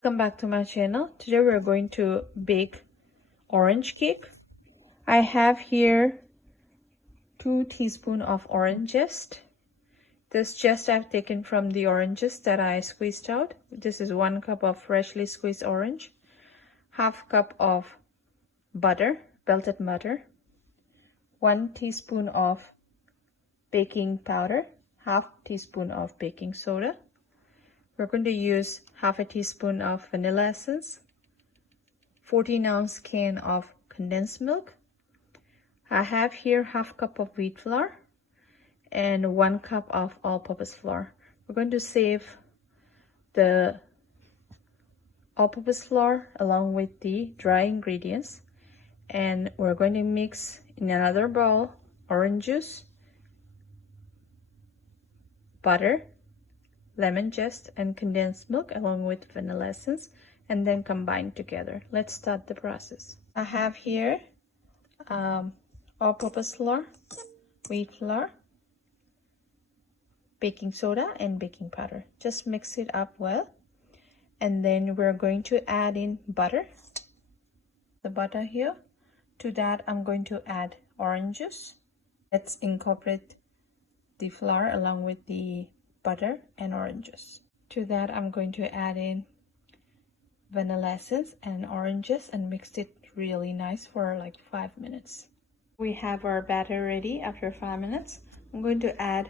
Welcome back to my channel. Today we're going to bake orange cake. I have here 2 teaspoons of orange zest. This zest I've taken from the oranges that I squeezed out. This is 1 cup of freshly squeezed orange, half cup of butter, melted butter, 1 teaspoon of baking powder, half teaspoon of baking soda. We're going to use half a teaspoon of vanilla essence, 14-ounce can of condensed milk. I have here half cup of wheat flour and 1 cup of all-purpose flour. We're going to save the all-purpose flour along with the dry ingredients, and we're going to mix in another bowl orange juice, butter, lemon zest, and condensed milk along with vanilla essence, and then combine together. Let's start the process. I have here all-purpose flour, wheat flour, baking soda, and baking powder. Just mix it up well, and then we're going to add in butter. The butter here. To that I'm going to add orange juice. Let's incorporate the flour along with the butter and oranges. To that I'm going to add in vanilla essence and oranges and mix it really nice for like 5 minutes. We have our batter ready after 5 minutes. I'm going to add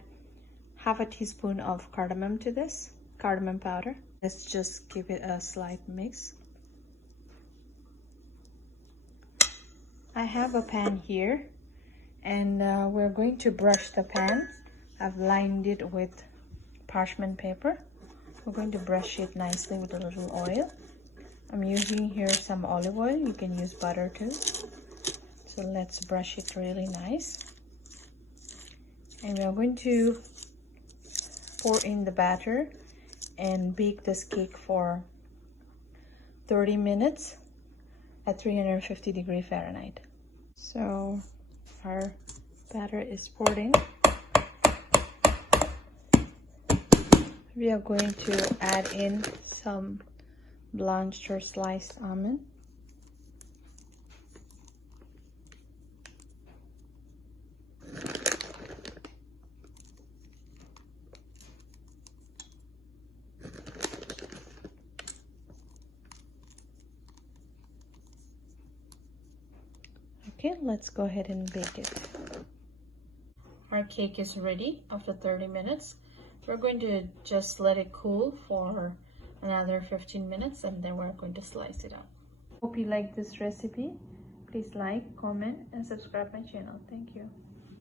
half a teaspoon of cardamom to this, cardamom powder. Let's just give it a slight mix. I have a pan here, and we're going to brush the pan. I've lined it with parchment paper. We're going to brush it nicely with a little oil. I'm using here some olive oil. You can use butter too. So let's brush it really nice. And we are going to pour in the batter and bake this cake for 30 minutes at 350 Fahrenheit. So our batter is poured in. We are going to add in some blanched or sliced almond. Okay, let's go ahead and bake it. Our cake is ready after 30 minutes. We're going to just let it cool for another 15 minutes and then we're going to slice it up. Hope you like this recipe. Please like, comment, and subscribe my channel. Thank you.